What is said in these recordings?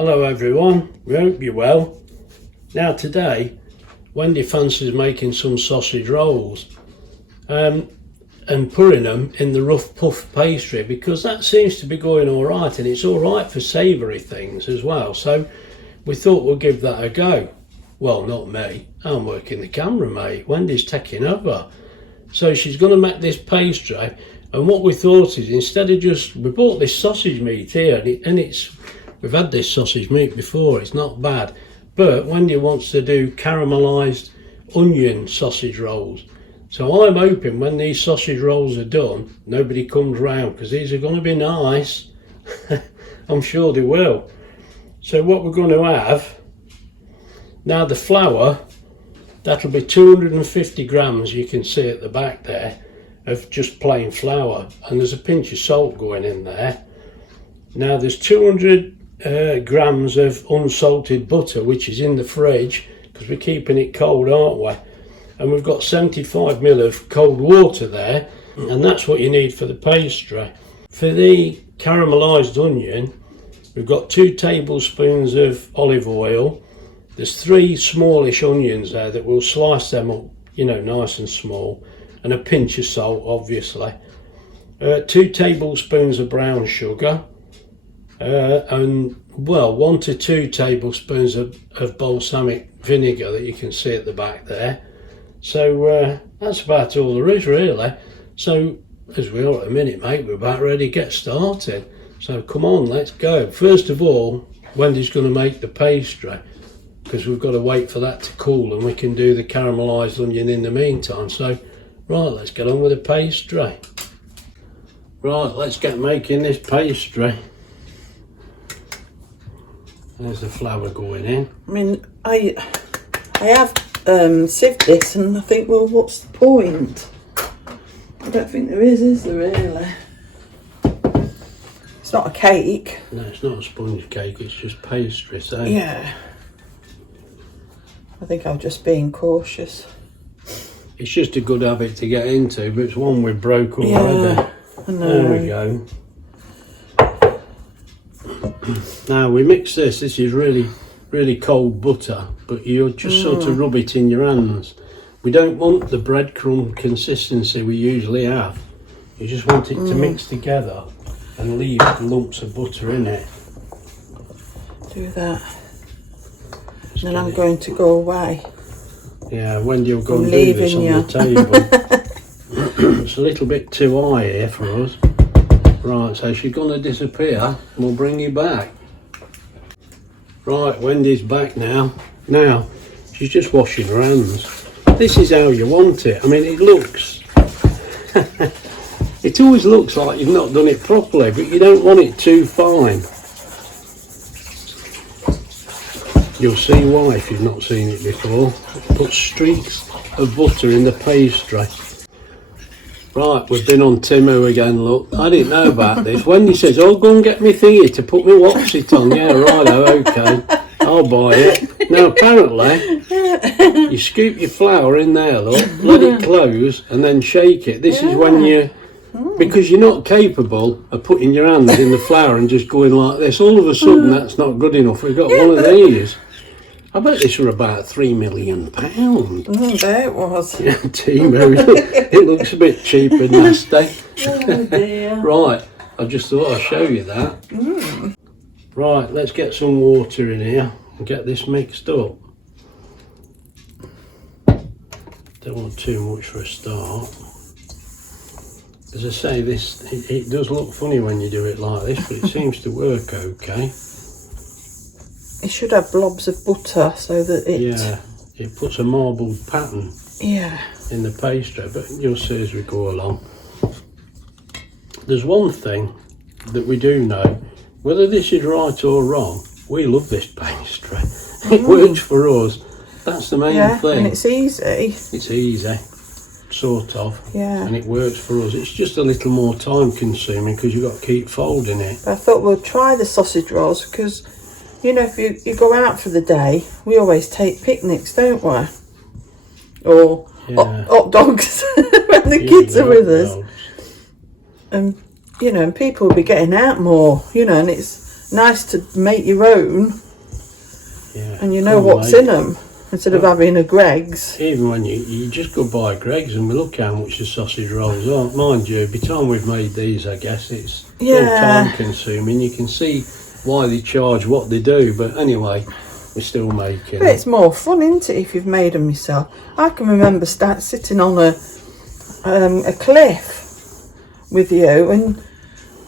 Hello everyone, we hope you're well. Now today, Wendy fancies making some sausage rolls and putting them in the rough puff pastry because that seems to be going alright, and it's alright for savoury things as well. So we thought we'll give that a go. Well, not me, I'm working the camera, mate. Wendy's taking over. So she's going to make this pastry, and what we thought is, instead of we bought this sausage meat here, and we've had this sausage meat before, it's not bad, but Wendy wants to do caramelised onion sausage rolls. So I'm hoping when these sausage rolls are done, nobody comes round, because these are going to be nice. I'm sure they will. So what we're going to have, now the flour, that'll be 250 grams, you can see at the back there, of just plain flour, and there's a pinch of salt going in there. Now there's 200 grams of unsalted butter, which is in the fridge because we're keeping it cold, aren't we? And we've got 75 ml of cold water there, and that's what you need for the pastry. For the caramelised onion, we've got 2 tablespoons of olive oil. There's 3 smallish onions there that we'll slice them up, nice and small, and a pinch of salt, obviously. 2 tablespoons of brown sugar, and 1 to 2 tablespoons of balsamic vinegar that you can see at the back there. So that's about all there is, really. So as we are at a minute, mate, we're about ready to get started. So come on, let's go. First of all, Wendy's going to make the pastry, because we've got to wait for that to cool and we can do the caramelised onion in the meantime. So right, let's get on with the pastry. Right, let's get making this pastry. There's the flour going in. I mean, I have sieved this, and I think, well, what's the point? I don't think there is there really? It's not a cake. No, it's not a sponge cake, it's just pastry, so... Yeah. I think I'm just being cautious. It's just a good habit to get into, but it's one we broke already. Yeah, I know. There we go. Now we mix this. This is really cold butter, but you just sort of rub it in your hands. We don't want the breadcrumb consistency we usually have. You just want it to mix together and leave lumps of butter in it. Do that. And then I'm going to go away. Yeah, Wendy will go and do this on the table. It's a little bit too high here for us. Right, so she's going to disappear. We'll bring you back. Right, Wendy's back now. Now, she's just washing her hands. This is how you want it. I mean, it looks... it always looks like you've not done it properly, but you don't want it too fine. You'll see why if you've not seen it before. Put streaks of butter in the pastry. Right, we've been on Timu again, look. I didn't know about this. Wendy says, oh, go and get me thingy to put me what's-it on. Yeah, righto, okay. I'll buy it. Now, apparently, you scoop your flour in there, look. Let it close and then shake it. This is when you... Because you're not capable of putting your hands in the flour and just going like this. All of a sudden, that's not good enough. We've got one of these. I bet this were about £3 million. There it was. Yeah, Timo, it looks a bit cheap and nasty. Oh dear. Right, I just thought I'd show you that. Right, let's get some water in here and get this mixed up. Don't want too much for a start. As I say, it does look funny when you do it like this, but it seems to work okay. It should have blobs of butter so that it... Yeah, it puts a marbled pattern in the pastry, but you'll see as we go along. There's one thing that we do know, whether this is right or wrong, we love this pastry. It works for us. That's the main thing. And it's easy. It's easy, sort of. Yeah. And it works for us. It's just a little more time consuming because you've got to keep folding it. But I thought we'll try the sausage rolls because... if you go out for the day, we always take picnics, don't we? Or hot dogs when the kids are with us. And, and people will be getting out more, and it's nice to make your own, Yeah. and you know what's in them instead of having a Greggs. Even when you just go buy Greggs and we look how much the sausage rolls are. Mind you, by the time we've made these, I guess it's still time consuming. You can see why they charge what they do, but anyway, we're still making. But it's more fun, isn't it, if you've made them yourself? I can remember sitting on a cliff with you, and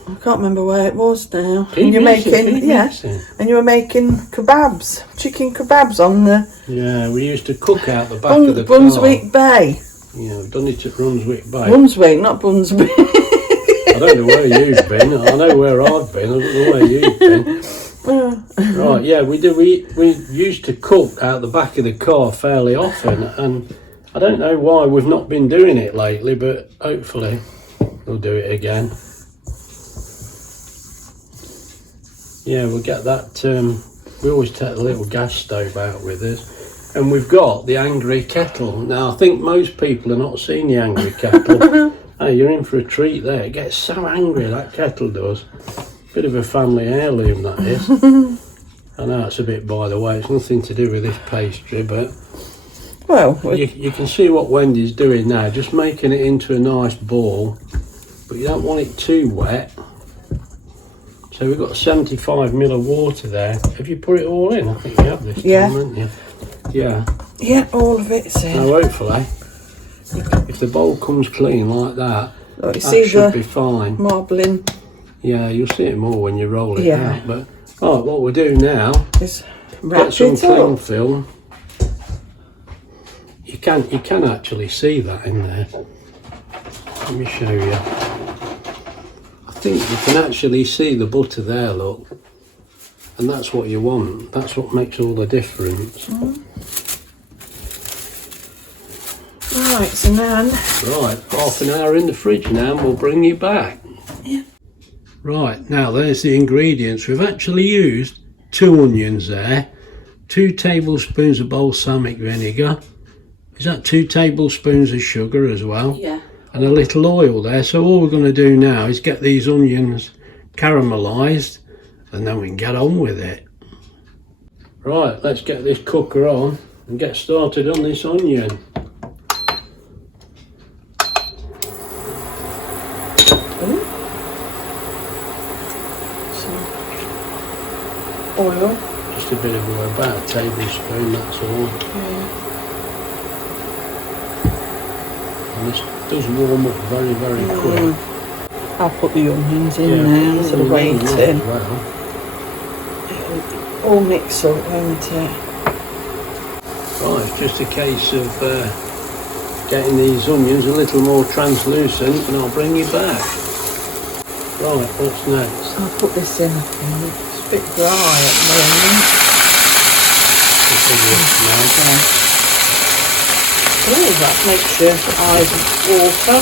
I can't remember where it was now. And you're making, and you were making kebabs, chicken kebabs on the. Yeah, we used to cook out the back of the Brunswick Bay. Yeah, we've done it at Brunswick Bay. Brunswick, not Brunswick. I don't know where you've been. I know where I've been. I don't know where you've been. Right, yeah, we do. We used to cook out the back of the car fairly often, and I don't know why we've not been doing it lately, but hopefully we'll do it again. Yeah, we'll get that. We always take the little gas stove out with us, and we've got the angry kettle. Now, I think most people have not seen the angry kettle. Hey, you're in for a treat there. It gets so angry, that kettle does. Bit of a family heirloom, that is. I know it's a bit by the way. It's nothing to do with this pastry, but well, you can see what Wendy's doing now. Just making it into a nice ball, but you don't want it too wet. So we've got 75 ml of water there. Have you put it all in? I think you have this time, haven't you? Yeah. Yeah, all of it's in. Now hopefully, if the bowl comes clean like that, that should be fine. Marbling. Yeah, you'll see it more when you roll it out. But right, what we'll do now is get some cling film. You can actually see that in there. Let me show you. I think you can actually see the butter there, look. And that's what you want. That's what makes all the difference. Right, so now... Right, half an hour in the fridge now and we'll bring you back. Yeah. Right, now there's the ingredients. We've actually used 2 onions there, 2 tablespoons of balsamic vinegar. Is that 2 tablespoons of sugar as well? Yeah. And a little oil there. So all we're going to do now is get these onions caramelised and then we can get on with it. Right, let's get this cooker on and get started on this onion. Oil. Just a bit of oil, about a tablespoon, that's all. Yeah. And this does warm up very, very quick. I'll put the onions in now instead of waiting. Well. It'll all mix up, won't it? Right, it's just a case of getting these onions a little more translucent and I'll bring you back. Right, what's next? I'll put this in, I think. It's a bit dry at the moment. Oh, that makes your eyes water.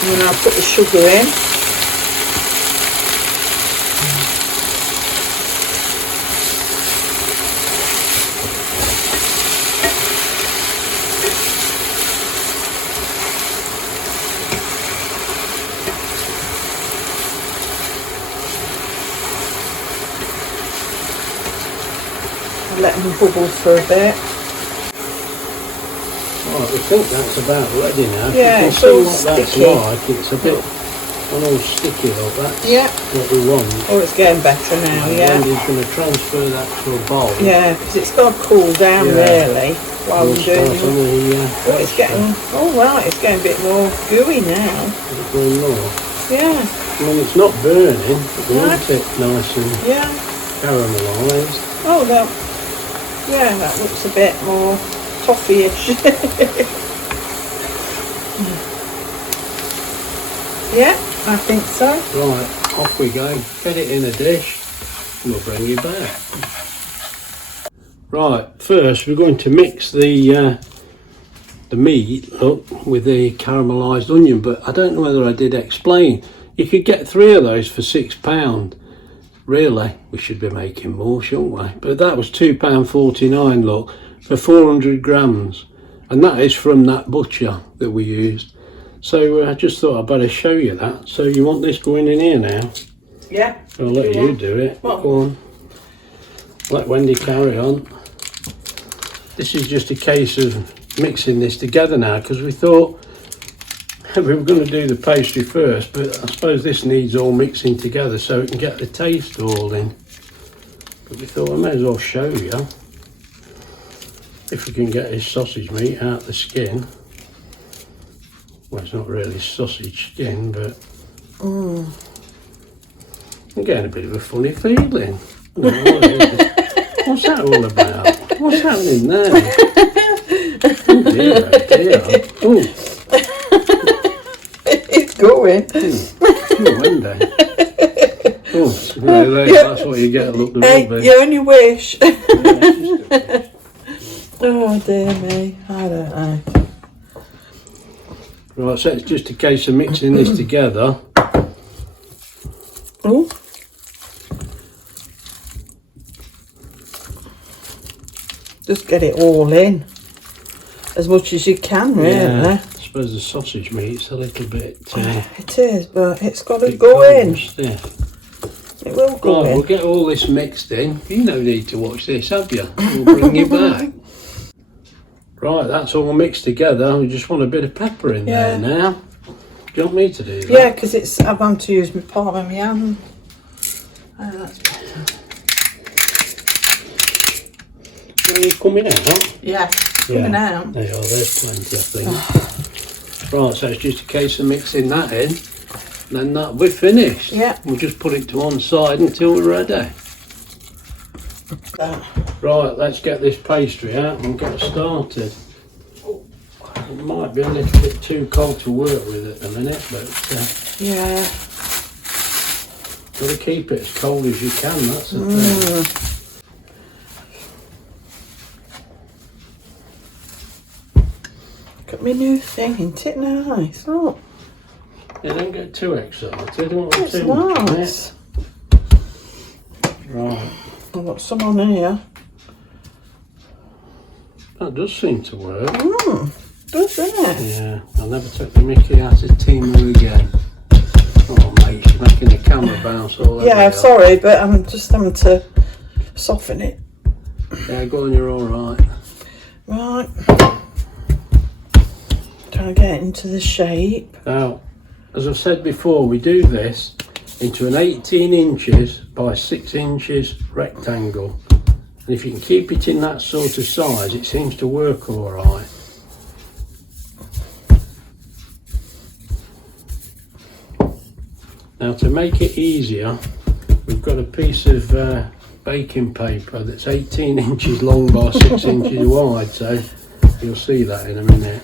And then I'll put the sugar in. Let them bubble for a bit. Right, we think that's about ready now. Yeah, you can it's see all what sticky. that's like. It's a bit all sticky, though. That's what we want. Oh, it's getting better now, And Wendy's going to transfer that to a bowl. Yeah, because it's got to cool down really while we're doing it. Oh, it's getting, right, it's getting a bit more gooey now. It's going more. Yeah. I mean, it's not burning, but we want it nice and caramelised. Oh, that looks a bit more toffee-ish. Yeah, I think so. Right, off we go. Get it in a dish and we'll bring you back. Right, first we're going to mix the meat up with the caramelised onion, but I don't know whether I did explain. You could get 3 of those for £6. Really, we should be making more, shouldn't we? But that was £2.49, look, for 400 grams. And that is from that butcher that we used. So I just thought I'd better show you that. So you want this going in here now? Yeah. I'll let you do it. What? Go on. Let Wendy carry on. This is just a case of mixing this together now, because we thought we were going to do the pastry first, but I suppose this needs all mixing together so we can get the taste all in. But we thought I may as well show you if we can get this sausage meat out the skin. Well, it's not really sausage skin, but I'm getting a bit of a funny feeling. What's that all about? What's happening there? Oh dear, oh dear. Oh. It's going. Oh, Wendy. Oh, really, that's what you get to look the Hey, rubbish. you only wish. Oh dear me, I don't know. Right, so it's just a case of mixing this together. Oh. Just get it all in. As much as you can, really. Yeah, I suppose the sausage meat's a little bit... It is, but it's got to bit go cold in. and stiff. It will go Right, in. we'll get all this mixed in. You no need to watch this, have you? We'll bring you back. Right, that's all mixed together. We just want a bit of pepper in there now. Do you want me to do that? Yeah, because it's I'm having to use my palm of my hand. Oh, that's better. Are you coming out? Yeah, coming out. There you are, there's plenty, I think. Right, so it's just a case of mixing that in. Then that we're finished. Yeah. We'll just put it to one side until we're ready. Right, let's get this pastry out and get started. It might be a little bit too cold to work with at the minute, but Yeah. got to keep it as cold as you can, that's the thing. Got me new thing, isn't it nice? Look, Yeah, don't get too excited, don't want it's too much on nice. it. Right, I've got some on here. that does seem to work. Doesn't it? Yeah, I'll never take the mickey out of Timu again. Oh mate, she's making the camera bounce all over. Yeah, sorry, but I'm just having to soften it. Yeah, go on, you're alright. Right. Trying to get it into the shape. Now, as I've said before, we do this into an 18 inches by 6 inches rectangle. And if you can keep it in that sort of size, it seems to work alright. Now, to make it easier, we've got a piece of baking paper that's 18 inches long by 6 inches wide, so you'll see that in a minute.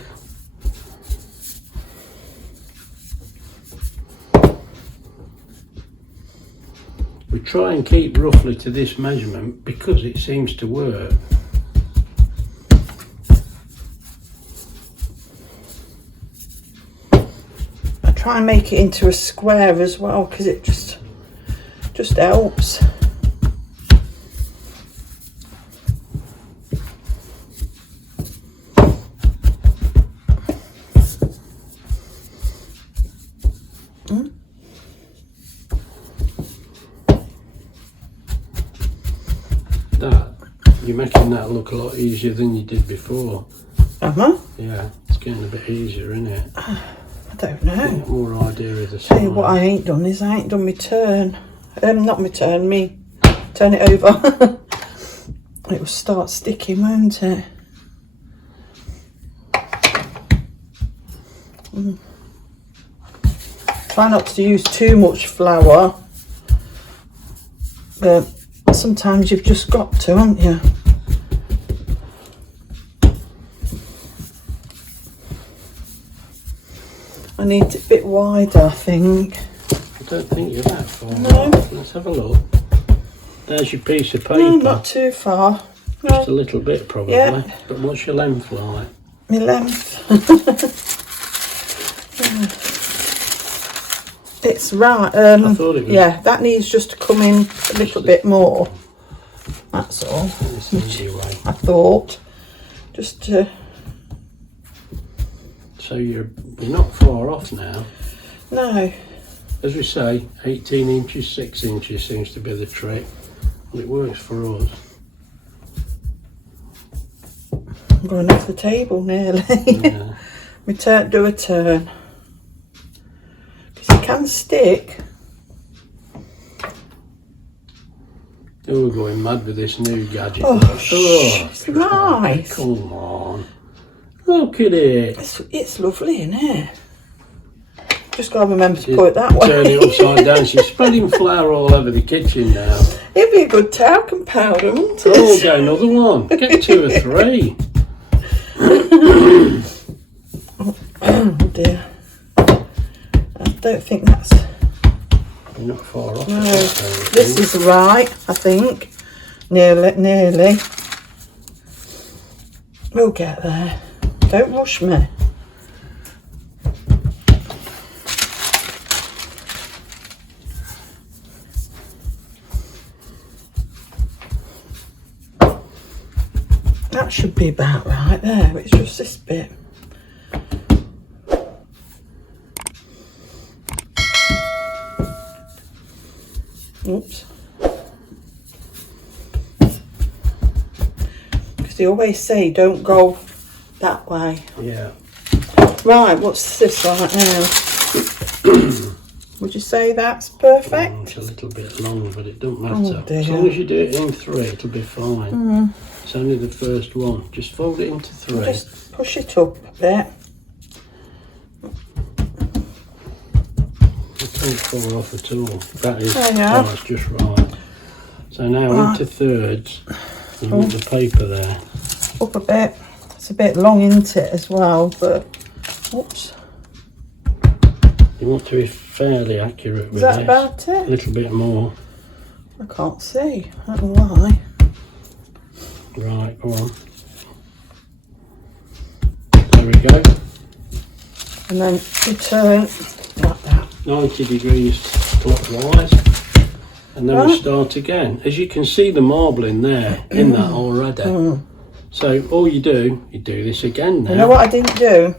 We try and keep roughly to this measurement because it seems to work. I try and make it into a square as well because it just helps. You're making that look a lot easier than you did before. Yeah, it's getting a bit easier, isn't it? I don't know. Get more idea of the size. Tell you what I ain't done is I ain't done my turn. Not my turn, me. Turn it over. It will start sticking, won't it? Try not to use too much flour. But sometimes you've just got to, haven't you? I need it a bit wider, I think. I don't think you're that far. No. Let's have a look. There's your piece of paper. No, not too far. Just a little bit probably. Yeah. But what's your length like? My length. It's right. I thought it was. Yeah, that needs just to come in a little bit more. That's all. This easy way. I thought. Just to. So you're not far off now. No. as we say, 18 inches, 6 inches seems to be the trick. And it works for us. I'm going off the table nearly. Yeah. We do a turn. Because it can stick. Oh, we're going mad with this new gadget. Oh, it's nice. Come on. Look at it. It's lovely, isn't it? Just got to remember to put it that way. Turn it upside down. She's spreading flour all over the kitchen now. It'd be a good talcum powder, wouldn't it? Oh, get another one. Get 2 or 3. Oh dear. I don't think that's... You're not far off. No, this is right, I think. Nearly. We'll get there. Don't rush me. That should be about right there. It's just this bit. Oops. Because they always say don't go that way. Yeah. Right, what's this right now? Would you say that's perfect? It's a little bit long, but it don't matter. Oh dear. As long as you do it in 3, it'll be fine. It's only the first one. Just fold it into 3. Just push it up a bit. It can't fall off at all. That is, yeah. that's just right. So now into thirds. You want the paper there. Up a bit. It's a bit long, isn't it, as well, but oops. You want to be fairly accurate with Is that this. about it? A little bit more. I can't see. I don't know why. Right, go on. There we go. And then you turn like that. 90 degrees clockwise. And then we start again. As you can see the marbling there in that already. So all you do this again now. You know what I didn't do?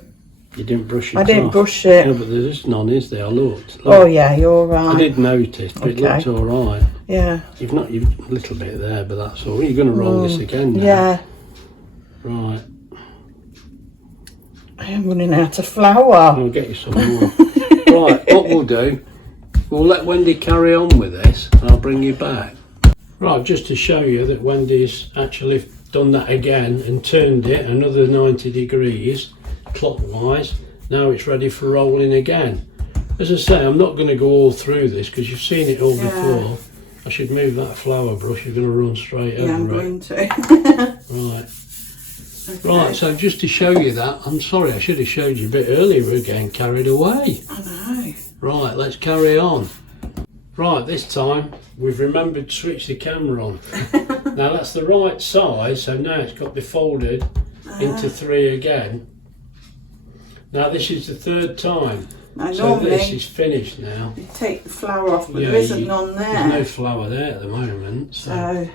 You didn't brush it I didn't off. brush it. No, but there's none, is there? I looked. Oh yeah, you're right. I did notice, but it looked all right. Yeah. You've a little bit there, but that's all. You're going to roll this again now. Yeah. Right. I am running out of flour. I'll get you some more. Right, what we'll do, we'll let Wendy carry on with this, and I'll bring you back. Right, just to show you that Wendy's actually done that again and turned it another 90 degrees clockwise. Now it's ready for rolling again. As I say, I'm not going to go all through this because you've seen it all before. I should move that flour brush. You're going to run straight over it. Yeah, I'm going to. Right. Okay. Right, so just to show you that, I'm sorry, I should have showed you a bit earlier. We're getting carried away. I know. Right, let's carry on. Right, this time we've remembered to switch the camera on. Now that's the right size, so now it's got to be folded into 3 again. Now this is the 3rd time. Now, So normally this is finished now. you take the flour off, but Yeah, there isn't none there. There's no flour there at the moment, so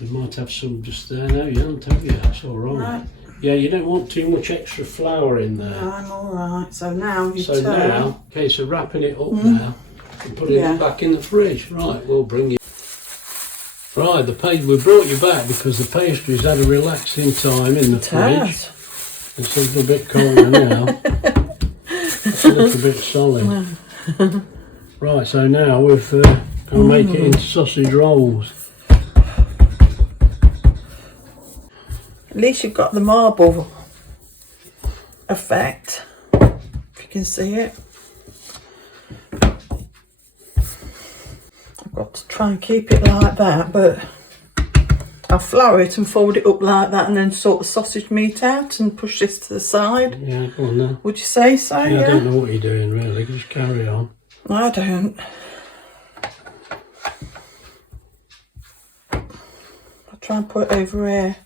you might have some just there. No, you don't, have you? That's all right. Yeah, you don't want too much extra flour in there. No, I'm all right. So now you So turn. now, okay, so wrapping it up now and putting it back in the fridge. Right, we'll bring you. Right, we brought you back because the pastry's had a relaxing time in the fridge. It's a little bit colder now. It's a little bit solid. Right, so now we've going to make it into sausage rolls. At least you've got the marble effect, if you can see it. I've got to try and keep it like that, but I'll flour it and fold it up like that and then sort the sausage meat out and push this to the side. Yeah, go on now. Would you say so? Yeah, I don't know what you're doing really, just carry on. I don't. I'll try and put it over here.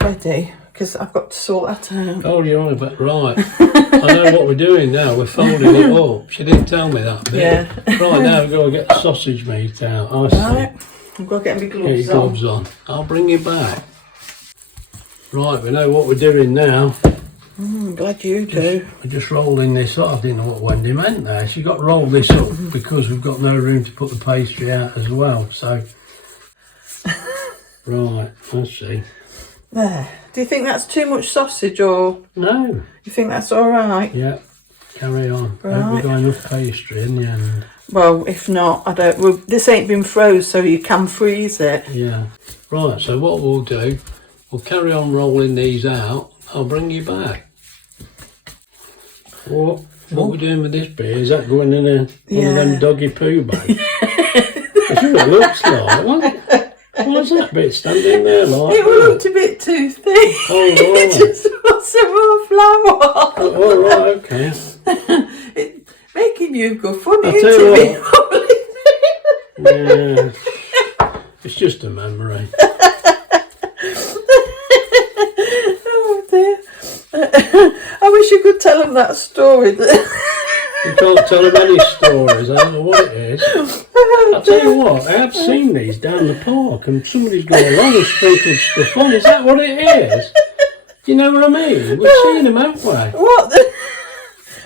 Ready, because I've got to sort that out. Oh, you're on but right. I know what we're doing now. We're folding it up. She didn't tell me that bit. Yeah. Right, now we've got to get the sausage meat out. I see. Right, I've got to get my gloves Get your gloves on. I'll bring you back. Right, we know what we're doing now. I'm glad you do. We're just rolling this up. I didn't know what Wendy meant there. She got to roll this up because we've got no room to put the pastry out as well. So, right, let's see. There. Do you think that's too much sausage, or No. you think that's all right? Yeah, carry on. Right. Hope we got enough pastry in the end. Well, if not, I don't. Well, this ain't been froze, so you can freeze it. Yeah. Right, so what we'll do, we'll carry on rolling these out. I'll bring you back. What we're doing with this beer, is that going in one of them doggy poo bags? That's what it looks like. What's that bit standing there like? It looked a bit too thick. Oh, right. It just wants some more flour. Oh, right, okay. It's making you go funny, I'll tell isn't you it? Yeah. It's just a memory. Oh dear. I wish you could tell them that story. You can't tell them any stories, I don't know what it is. I'll tell you what, I have seen these down the park and somebody's got a lot of sprinkled stuff on. Is that what it is? Do you know what I mean? We've seen them, haven't we?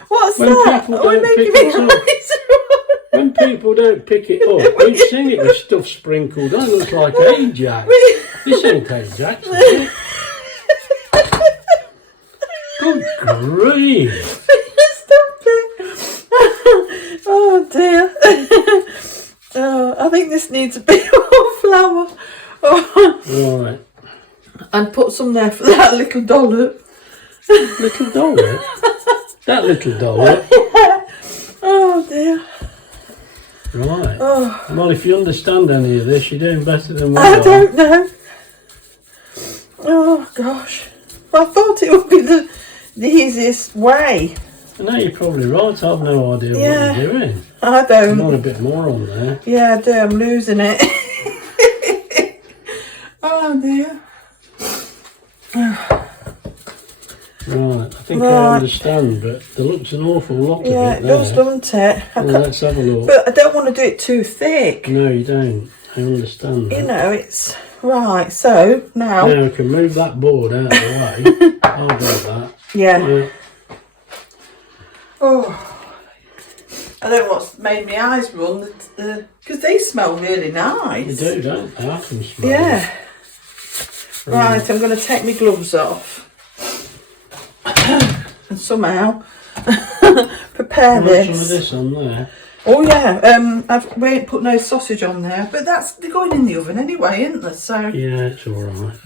What's When that? people don't pick it up. When people don't pick it up, we've seen it with stuff sprinkled on. It looks like Ajax. This ain't Ajax, is it? Good grief. Stop it. Oh dear. Oh, I think this needs a bit more flour. Oh. Right. And put some there for that little dollop. Little dollop? That little dollop? Oh dear. Right. Oh. Well, if you understand any of this, you're doing better than we I are. don't know. Oh gosh. I thought it would be the easiest way. I know you're probably right. I've no idea what you're doing. I You don't. want a bit more on there. Yeah, I do. I'm losing it. Oh dear. Right, I think I understand, but there looks an awful lot of it Yeah, it there. does, doesn't it? Well, let's have a look. But I don't want to do it too thick. No, you don't. I understand that. You know, it's right. So now, Now we can move that board out of the way. I'll do that. yeah. Oh, I don't know what's made my eyes run. Because they smell really nice. You do, don't they? I can smell Yeah. it. Right, I'm going to take my gloves off and somehow prepare Put some of this. this on there. Oh yeah, we ain't put no sausage on there, but they're going in the oven anyway, isn't they? So Yeah, it's all right.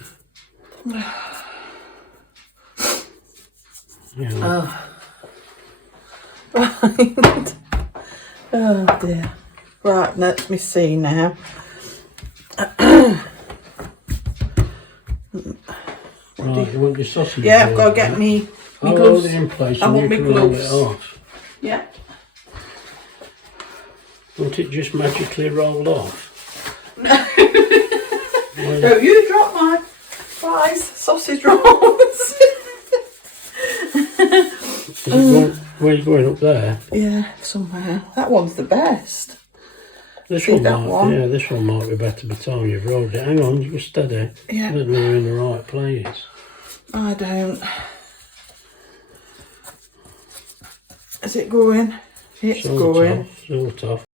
Yeah. Right. Oh dear. Right, let me see now. Right, you want your sausage? Yeah, I've got to there? get me I'll gloves. hold it in place I and want you me can roll it gloves. off. Yeah. Won't it just magically roll off? No, you drop my fries, sausage rolls. Where are you going, up there? Yeah, somewhere. That one's the best. This See one that might, one? yeah, this one might be better by the time you've rolled it. Hang on, you steady. Yeah. Let me in the right place. I don't. Is it going? It's going. Sort of.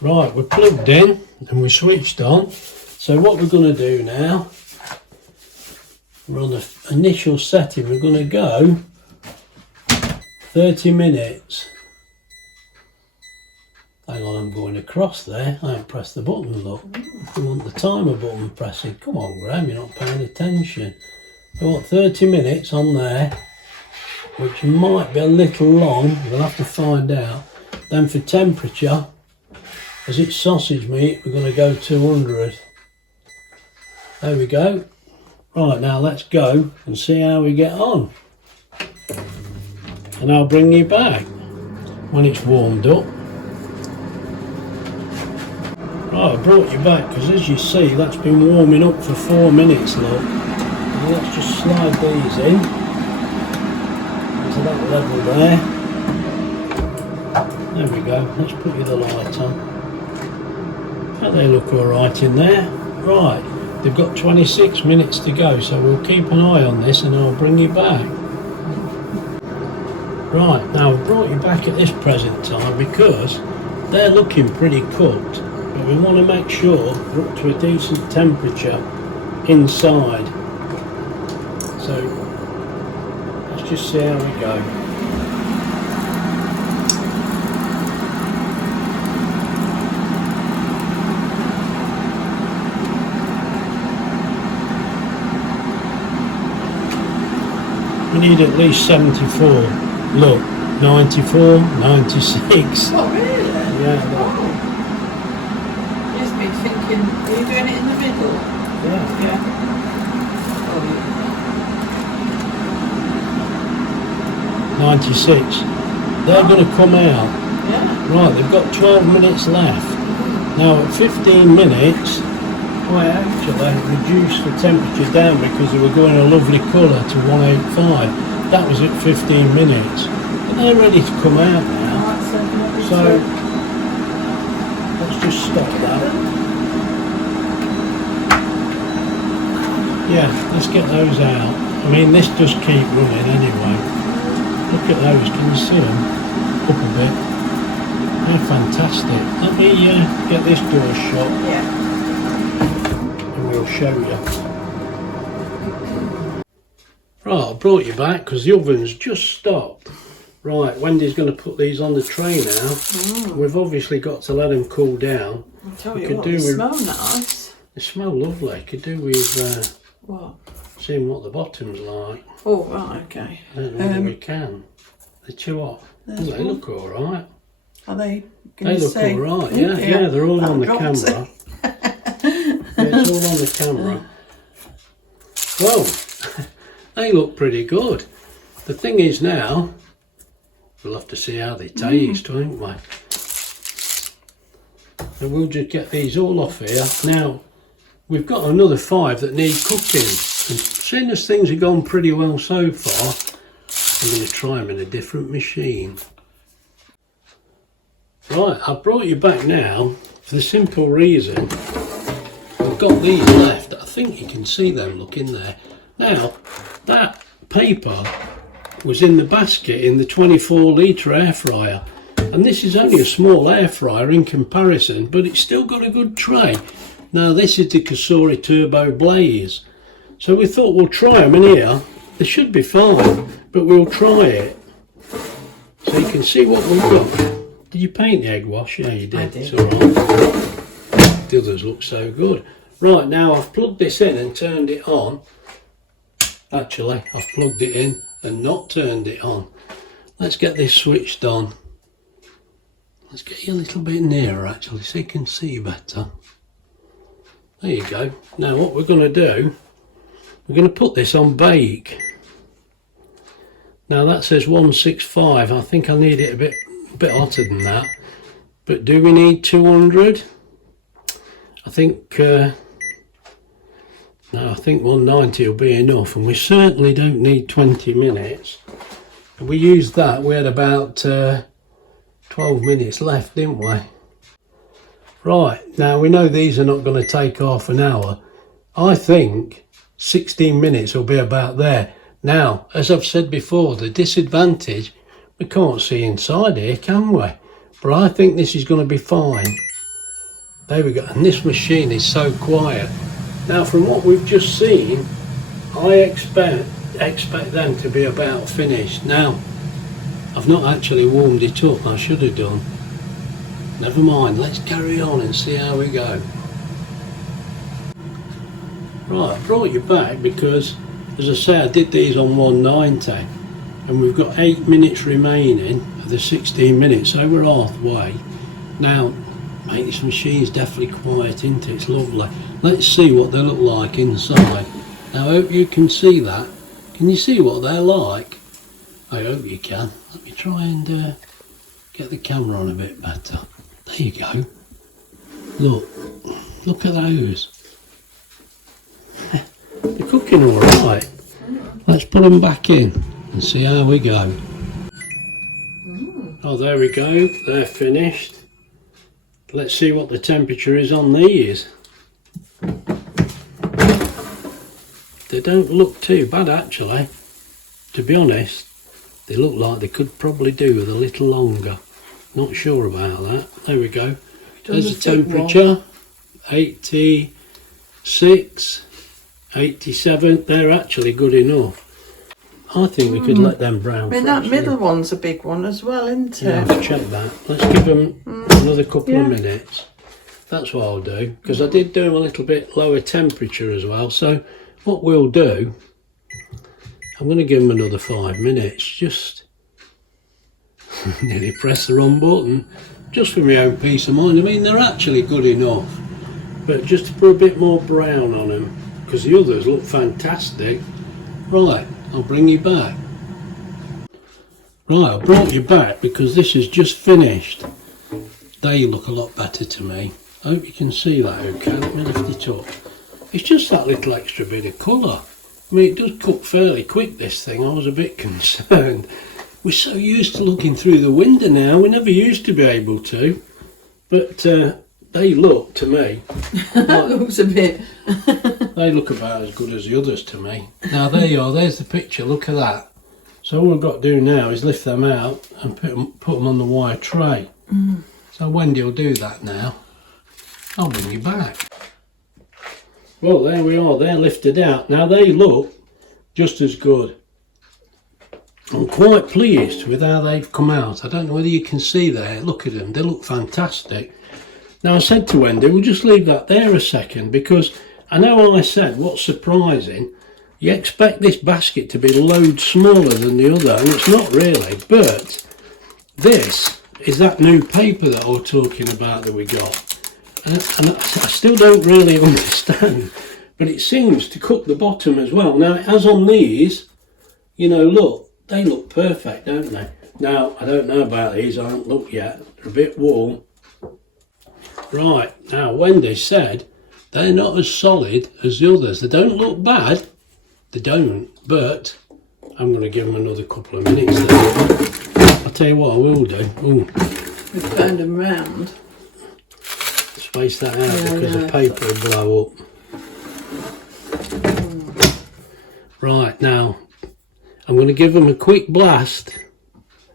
Right, we're plugged in and we switched on. So what we're going to do now, we're on the initial setting, we're going to go 30 minutes. Hang on, I'm going across there. I haven't pressed the button, look. I want the timer button pressing. Come on, Graham, you're not paying attention. I want 30 minutes on there, which might be a little long. We'll have to find out. Then for temperature, as it's sausage meat, we're going to go 200. There we go. Right, now let's go and see how we get on. And I'll bring you back when it's warmed up. Right, I brought you back because as you see, that's been warming up for 4 minutes, look. And let's just slide these in into that level there. There we go. Let's put you the light on. Don't they look alright in there? Right, they've got 26 minutes to go, so we'll keep an eye on this and I'll bring you back. Right, now I've brought you back at this present time because they're looking pretty cooked. But we want to make sure we're up to a decent temperature inside. So let's just see how we go. We need at least 74. Look, 94, 96. Oh, really? Yeah, look. Thinking, are you doing it in the middle? Yeah. Yeah. Oh, 96. They're going to come out. yeah. Right, they've got 12 minutes left. Now at 15 minutes, I actually reduced the temperature down because they were going a lovely colour to 185. That was at 15 minutes. But they're ready to come out now. So let's just stop that. Yeah, let's get those out. I mean, this does keep running anyway. Look at those, can you see them? Up a bit. They're fantastic. Let me get this door shut. Yeah. And we'll show you. Right, I brought you back because the oven's just stopped. Right, Wendy's going to put these on the tray now. We've obviously got to let them cool down. I'll tell you what, they smell nice. They smell lovely. Could do with What? seeing what the bottom's like. Oh, right, okay. I don't know whether we can. They're too hot. They look alright. Are they? They look alright, yeah. Yeah, they're all on the camera. Yeah, it's all on the camera. Well, they look pretty good. The thing is now, we'll have to see how they taste, won't we? And we'll just get these all off here. Now, we've got another 5 that need cooking. And seeing as things have gone pretty well so far, I'm going to try them in a different machine. Right, I've brought you back now for the simple reason I've got these left. I think you can see them, look in there. Now, that paper was in the basket in the 24 litre air fryer. And this is only a small air fryer in comparison, but it's still got a good tray. Now this is the Cosori Turbo Blaze. So we thought we'll try them in here. They should be fine, but we'll try it. So you can see what we've got. Did you paint the egg wash? Yeah, you did. I did. It's all right. The others look so good. Right, now I've plugged this in and turned it on. Actually, I've plugged it in and not turned it on. Let's get this switched on. Let's get you a little bit nearer actually so you can see better. There you go. Now what we're going to do, we're going to put this on bake. Now that says 165. I think I need it a bit hotter than that. But do we need 200? I think no, I think 190 will be enough, and we certainly don't need 20 minutes. We used that, we had about 12 minutes left, didn't we? Right, now we know these are not going to take half an hour. I think 16 minutes will be about there. Now, as I've said before, the disadvantage, we can't see inside here, can we? But I think this is going to be fine. There we go. And this machine is so quiet. Now, from what we've just seen, I expect them to be about finished. Now, I've not actually warmed it up. I should have done. Never mind. Let's carry on and see how we go. Right, I brought you back because, as I say, I did these on 190, and we've got 8 minutes remaining of the 16 minutes, so we're halfway. Now, mate, this machine's definitely quiet, isn't it? It's lovely. Let's see what they look like inside. Now, I hope you can see that. Can you see what they're like? I hope you can. Let me try and get the camera on a bit better. There you go. Look at those. They're cooking all right. Let's put them back in and see how we go. Oh, there we go. They're finished. Let's see what the temperature is on these. They don't look too bad, actually. To be honest, they look like they could probably do with a little longer. Not sure about that. There we go. There's the temperature. 86, 87. They're actually good enough. I think we could let them brown. I mean, that middle one's a big one as well, isn't it? Yeah, I'll check that. Let's give them another couple of minutes. That's what I'll do, because I did do them a little bit lower temperature as well. So what we'll do, I'm going to give them another 5 minutes. Just nearly press the wrong button, just for my own peace of mind. I mean, they're actually good enough, but just to put a bit more brown on them, because the others look fantastic. Right, I'll bring you back. Right, I brought you back because this is just finished. They look a lot better to me. I hope you can see that, okay? Let me lift it up. It's just that little extra bit of colour. I mean, it does cook fairly quick, this thing. I was a bit concerned. We're so used to looking through the window now. We never used to be able to. But they look, to me... That looks a bit... They look about as good as the others to me. Now, there you are. There's the picture. Look at that. So all we've got to do now is lift them out and put them on the wire tray. So Wendy will do that now. I'll bring you back. Well, there we are. They're lifted out. Now, they look just as good. I'm quite pleased with how they've come out. I don't know whether you can see there. Look at them. They look fantastic. Now, I said to Wendy, we'll just leave that there a second, because I know I said what's surprising, you expect this basket to be loads smaller than the other, and it's not really. But this is that new paper that I was talking about that we got. And I still don't really understand, but it seems to cook the bottom as well. Now, as on these, you know, look, they look perfect, don't they? Now, I don't know about these, I haven't looked yet. They're a bit warm. Right, now Wendy said they're not as solid as the others. They don't look bad, they don't, but I'm going to give them another couple of minutes there. I'll tell you what I will do. Ooh. We've turned them round. Space that out because the paper will blow up. Right, now I'm going to give them a quick blast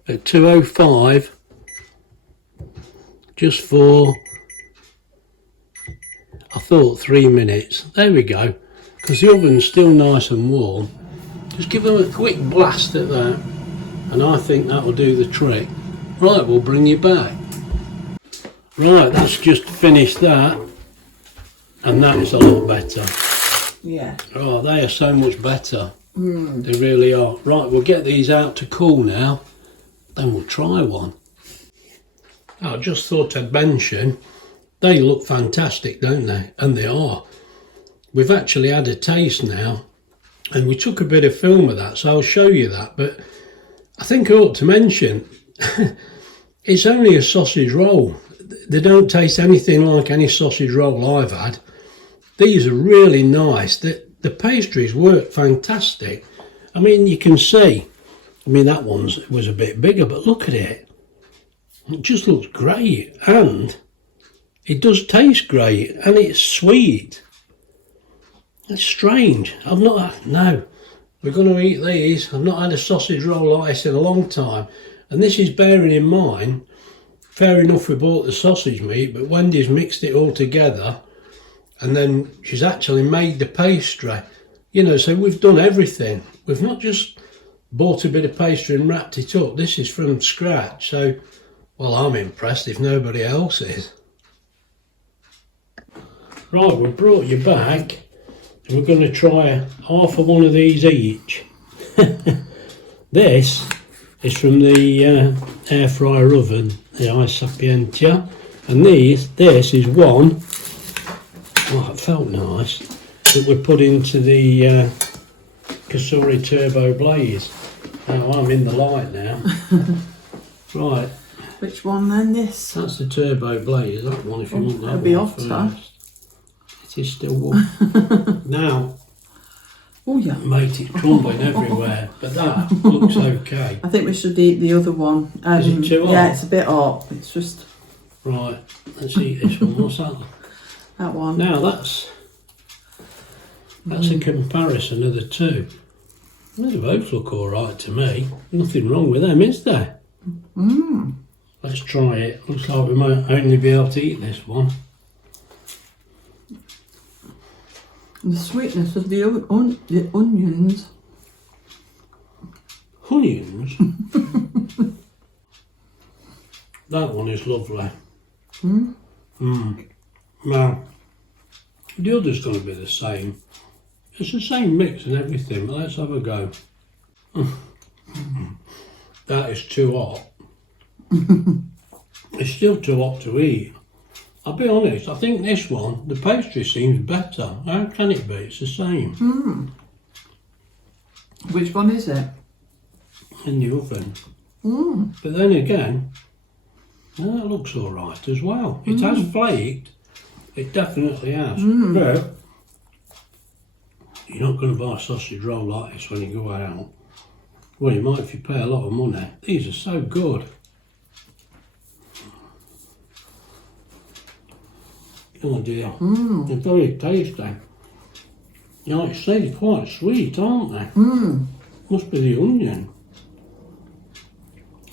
at 205 just for, I thought, 3 minutes. There we go, because the oven's still nice and warm. Just give them a quick blast at that, and I think that will do the trick. Right, we'll bring you back. Right, that's just finished that, and that is a lot better. Yeah. Oh, they are so much better. They really are. Right, we'll get these out to cool now, then we'll try one. I just thought I'd mention, they look fantastic, don't they? And they are. We've actually had a taste now, and we took a bit of film of that, so I'll show you that. But I think I ought to mention, it's only a sausage roll. They don't taste anything like any sausage roll I've had. These are really nice. The pastries work fantastic. I mean, you can see, I mean, that one was a bit bigger, but look at it. It just looks great, and it does taste great, and it's sweet. It's strange. No, we're going to eat these. I've not had a sausage roll like this in a long time, and this is bearing in mind fair enough we bought the sausage meat, but Wendy's mixed it all together and then she's actually made the pastry. You know, so we've done everything. We've not just bought a bit of pastry and wrapped it up. This is from scratch. So, well, I'm impressed if nobody else is. Right, we've brought you back. We're going to try half of one of these each. This is from the air fryer oven, the HYSapientia, and this is one. Oh, it felt nice. That we put into the cosori turbo blaze. Now I'm in the light now. Right. Which one then? This? That's the turbo blaze. That one, if you want that. That'll be one hotter. first. It is still warm. Now. Oh yeah. Mate, it's crumbling everywhere, but that looks okay. I think we should eat the other one. Is it too hot? Yeah, it's a bit hot. It's just... Right, let's eat this one. What's that? That one. Now that's a comparison of the two. They both look alright to me. Nothing wrong with them, is there? Mm. Let's try it. Looks like we might only be able to eat this one. The sweetness of the onions. Onions? That one is lovely. Mm. Mm. Now, the other's going to be the same. It's the same mix and everything, but let's have a go. That is too hot. It's still too hot to eat. I'll be honest, I think this one, the pastry seems better. How can it be? It's the same. Mm. Which one is it? In the oven. Mm. But then again, that looks alright as well. It has flaked. It definitely has. Mm. But you're not going to buy a sausage roll like this when you go out. Well, you might if you pay a lot of money. These are so good. Oh dear. Mm. They're very tasty. Like you say, they're quite sweet, aren't they? Mm. Must be the onion.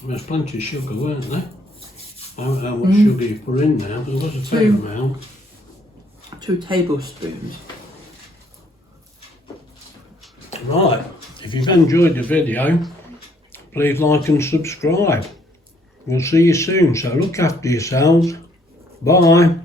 There's plenty of sugar, weren't there? I don't know how much sugar you put in there, but there was a fair amount. 2 tablespoons. Right, if you've enjoyed the video, please like and subscribe. We'll see you soon, so look after yourselves. Bye.